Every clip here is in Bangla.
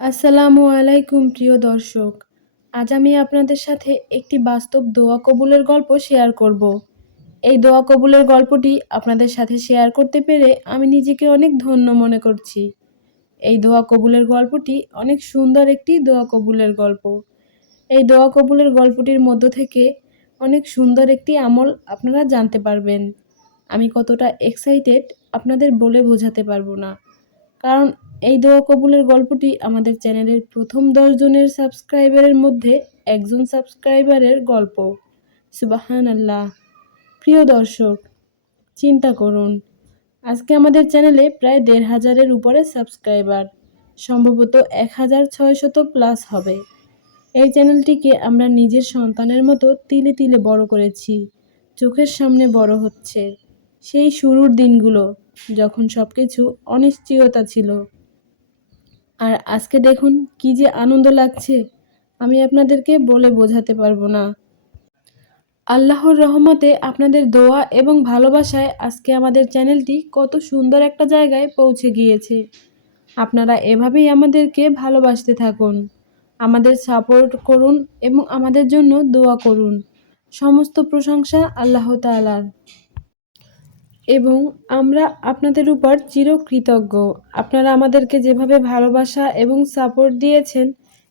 আসসালামু আলাইকুম প্রিয় দর্শক। আজ আমি আপনাদের সাথে একটি বাস্তব দোয়া কবুলের গল্প শেয়ার করব। এই দোয়া কবুলের গল্পটি আপনাদের সাথে শেয়ার করতে পেরে আমি নিজেকে অনেক ধন্য মনে করছি। এই দোয়া কবুলের গল্পটি অনেক সুন্দর একটি দোয়া কবুলের গল্প। এই দোয়া কবুলের গল্পটির মধ্য থেকে অনেক সুন্দর একটি আমল আপনারা জানতে পারবেন। আমি কতটা এক্সাইটেড আপনাদের বলে বোঝাতে পারবো না। কারণ এই দোয়া কবুলের গল্পটি আমাদের চ্যানেলের প্রথম 10 জনের সাবস্ক্রাইবারের মধ্যে একজন সাবস্ক্রাইবারের গল্প। সুবহানাল্লাহ। প্রিয় দর্শক, চিন্তা করুন, আজকে আমাদের চ্যানেলে প্রায় 1,500-এর উপরে সাবস্ক্রাইবার, সম্ভবত 1,600+ হবে। এই চ্যানেলটিকে আমরা নিজের সন্তানের মতো তিলে তিলে বড় করেছি। চোখের সামনে বড় হচ্ছে। সেই শুরুর দিনগুলো যখন সবকিছু অনিশ্চয়তা ছিল। আর আজকে দেখুন কি যে আনন্দ লাগছে, আমি আপনাদেরকে বলে বোঝাতে পারবো না। আল্লাহর রহমতে আপনাদের দোয়া এবং ভালোবাসায় আজকে আমাদের চ্যানেলটি কত সুন্দর একটা জায়গায় পৌঁছে গিয়েছে। আপনারা এভাবেই আমাদেরকে ভালোবাসতে থাকুন, আমাদের সাপোর্ট করুন এবং আমাদের জন্য দোয়া করুন। সমস্ত প্রশংসা আল্লাহ তাআলার এবং আমরা আপনাদের উপর চিরকৃতজ্ঞ। আপনারা আমাদেরকে যেভাবে ভালোবাসা এবং সাপোর্ট দিয়েছেন,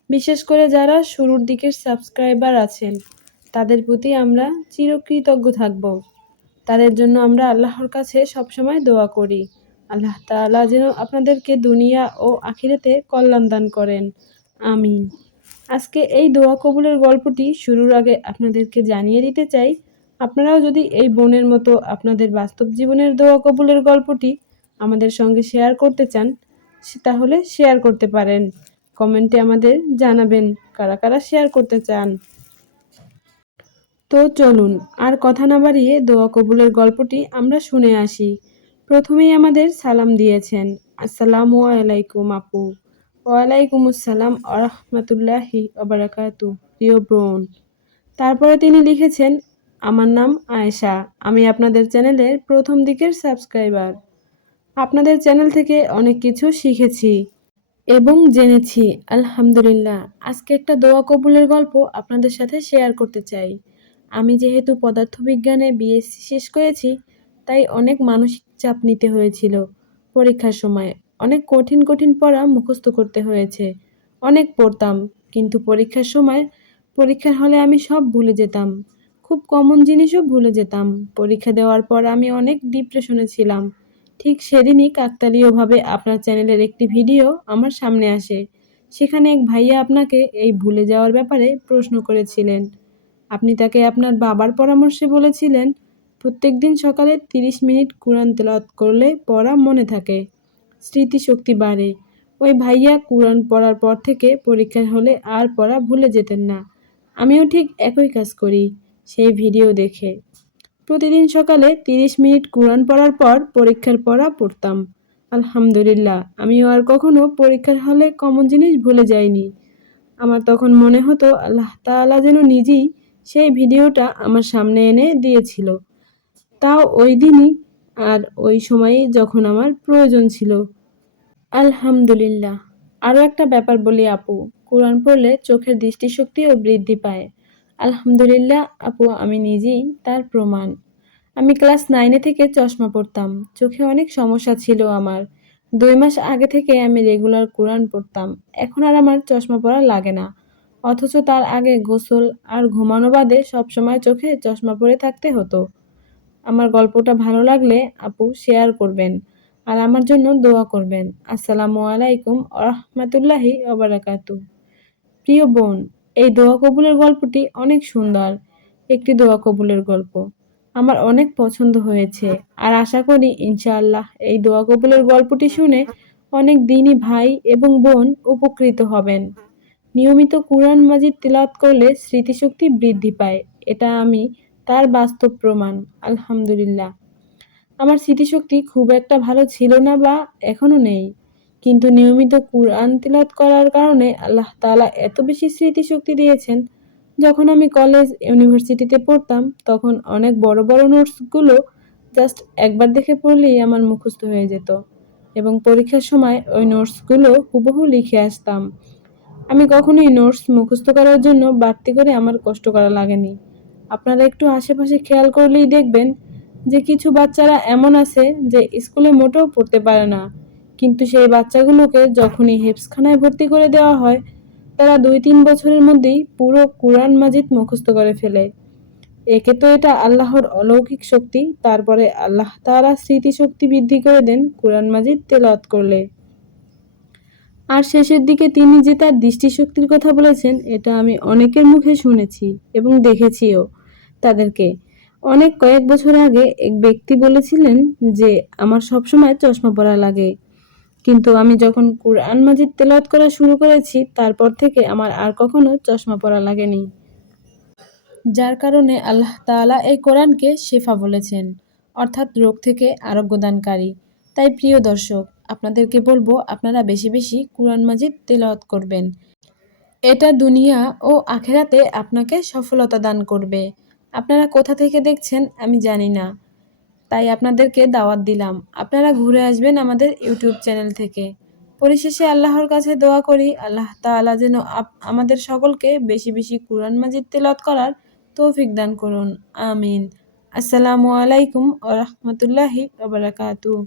বিশেষ করে যারা শুরুর দিকের সাবস্ক্রাইবার আছেন, তাদের প্রতি আমরা চিরকৃতজ্ঞ থাকব। তাদের জন্য আমরা আল্লাহর কাছে সবসময় দোয়া করি। আল্লাহ তাআলা যেন আপনাদেরকে দুনিয়া ও আখিরাতে কল্যাণ দান করেন। আমিন। আজকে এই দোয়া কবুলের গল্পটি শুরুর আগে আপনাদেরকে জানিয়ে দিতে চাই, আপনারাও যদি এই বোনের মতো আপনাদের বাস্তব জীবনের দোয়া কবুলের গল্পটি আমাদের সঙ্গে শেয়ার করতে চান, তাহলে শেয়ার করতে পারেন। কমেন্টে আমাদের জানাবেন কারা কারা শেয়ার করতে চান। তো চলুন আর কথা না বাড়িয়ে দোয়া কবুলের গল্পটি আমরা শুনে আসি। প্রথমেই আমাদের সালাম দিয়েছেন, আসসালামু আলাইকুম আপু। ওয়ালাইকুম আসসালাম আরহামাতুল্লাহি ওবারাকাতু প্রিয় বোন। তারপরে তিনি লিখেছেন, আমার নাম আয়েশা, আমি আপনাদের চ্যানেলের প্রথম দিকের সাবস্ক্রাইবার। আপনাদের চ্যানেল থেকে অনেক কিছু শিখেছি এবং জেনেছি। আলহামদুলিল্লাহ। আজকে একটা দোয়া কবুলের গল্প আপনাদের সাথে শেয়ার করতে চাই। আমি যেহেতু পদার্থবিজ্ঞানে বিএসসি শেষ করেছি, তাই অনেক মানসিক চাপ নিতে হয়েছিল পরীক্ষার সময়। অনেক কঠিন কঠিন পড়া মুখস্থ করতে হয়েছে। অনেক পড়তাম, কিন্তু পরীক্ষার হলে আমি সব ভুলে যেতাম। খুব কমন জিনিসও ভুলে যেতাম। পরীক্ষা দেওয়ার পর আমি অনেক ডিপ্রেশনে ছিলাম। ঠিক সেদিনই কাকতালীয়ভাবে আপনার চ্যানেলের একটি ভিডিও আমার সামনে আসে। সেখানে এক ভাইয়া আপনাকে এই ভুলে যাওয়ার ব্যাপারে প্রশ্ন করেছিলেন। আপনি তাকে আপনার বাবার পরামর্শে বলেছিলেন, প্রত্যেকদিন সকালে 30 মিনিট কুরআন তেলাওয়াত করলে পড়া মনে থাকে, স্মৃতিশক্তি বাড়ে। ওই ভাইয়া কুরআন পড়ার পর থেকে পরীক্ষার হলে আর পড়া ভুলে যেতেন না। আমিও ঠিক একই কাজ করি সেই ভিডিও দেখে। প্রতিদিন সকালে 30 মিনিট কুরআন পড়ার পর পরীক্ষার পড়া পড়তাম। আলহামদুলিল্লাহ, আমিও আর কখনো পরীক্ষার হলে কমন জিনিস ভুলে যাইনি। আমার তখন মনে হতো আল্লাহ তাআলা যেন নিজেই সেই ভিডিওটা আমার সামনে এনে দিয়েছিল, তাও ওই দিনই আর ওই সময়ই যখন আমার প্রয়োজন ছিল। আলহামদুলিল্লাহ। আরও একটা ব্যাপার বলি আপু, কোরআন পড়লে চোখের দৃষ্টিশক্তিও বৃদ্ধি পায়। আলহামদুলিল্লাহ আপু, আমি নিজেই তার প্রমাণ। আমি ক্লাস 9 থেকে চশমা পরতাম। চোখে অনেক সমস্যা ছিল আমার। 2 মাস আগে থেকে আমি রেগুলার কোরআন পড়তাম। এখন আর আমার চশমা পরা লাগে না। অথচ তার আগে গোসল আর ঘুমানো বাদে সবসময় চোখে চশমা পরে থাকতে হতো। আমার গল্পটা ভালো লাগলে আপু শেয়ার করবেন আর আমার জন্য দোয়া করবেন। আসসালামু আলাইকুম রাহমাতুল্লাহি ওয়া বারাকাতু। প্রিয় বোন, এই দোয়া কবুলের গল্পটি অনেক সুন্দর একটি দোয়া কবুলের গল্প। আমার অনেক পছন্দ হয়েছে আর আশা করি ইনশাআল্লাহ এই দোয়া কবুলের গল্পটি শুনে অনেক দিনী ভাই এবং বোন উপকৃত হবেন। নিয়মিত কুরআন মাজিদ তিলাওয়াত করলে স্মৃতিশক্তি বৃদ্ধি পায়। এটা আমি তার বাস্তব প্রমাণ। আলহামদুলিল্লাহ। আমার স্মৃতিশক্তি খুব একটা ভালো ছিল না বা এখনো নেই। কিন্তু নিয়মিত কুরআন তিলাওয়াত করার কারণে আল্লাহ তাআলা এত বেশি স্মৃতিশক্তি দিয়েছেন, যখন আমি কলেজ, ইউনিভার্সিটিতে পড়তাম তখন অনেক বড় বড় নোটসগুলো জাস্ট একবার দেখে পড়লেই আমার মুখস্থ হয়ে যেত এবং পরীক্ষার সময় ওই নোটসগুলো হুবহু লিখে আসতাম। আমি কখনোই নোটস মুখস্থ করার জন্য বাড়তি করে আমার কষ্ট করা লাগেনি। আপনারা একটু আশেপাশে খেয়াল করলেই দেখবেন যে কিছু বাচ্চারা এমন আছে যে স্কুলে মোটেও পড়তে পারে না, কিন্তু সেই বাচ্চাগুলোকে যখনই হেফজখানায় ভর্তি করে দেওয়া হয়, তারা 2-3 বছরের মধ্যেই পুরো কুরআন মাজিদ মুখস্থ করে ফেলে। একে তো এটা আল্লাহর অলৌকিক শক্তি, তারপরে আল্লাহ তাআলা স্মৃতিশক্তি বৃদ্ধি করে দেন কুরআন মাজিদ তেলাওয়াত করলে। আর শেষের দিকে তিনি যে তার দৃষ্টিশক্তির কথা বলেছেন, এটা আমি অনেকের মুখে শুনেছি এবং দেখেছিও তাদেরকে। কয়েক বছর আগে এক ব্যক্তি বলেছিলেন যে আমার সবসময় চশমা পরা লাগে, কিন্তু আমি যখন কুরআন মাজিদ তেলাওয়াত করা শুরু করেছি তারপর থেকে আমার আর কখনো চশমা পরা লাগেনি। যার কারণে আল্লাহ তাআলা এই কোরআনকে শিফা বলেছেন, অর্থাৎ রোগ থেকে আরোগ্য দানকারী। তাই প্রিয় দর্শক, আপনাদেরকে বলবো আপনারা বেশি বেশি কুরআন মাজিদ তেলাওয়াত করবেন। এটা দুনিয়া ও আখেরাতে আপনাকে সফলতা দান করবে। আপনারা কোথা থেকে দেখছেন আমি জানি না, তাই আপনাদেরকে দাওয়াত দিলাম, আপনারা ঘুরে আসবেন আমাদের ইউটিউব চ্যানেল থেকে। পরিশেষে আল্লাহর কাছে দোয়া করি আল্লাহ তাআলা যেন আমাদের সকলকে বেশি বেশি কুরআন মাজিদ তেলাওয়াত করার তৌফিক দান করুন। আমিন। আসসালামু আলাইকুম ওয়া রাহমাতুল্লাহি ওয়া বারাকাতুহু।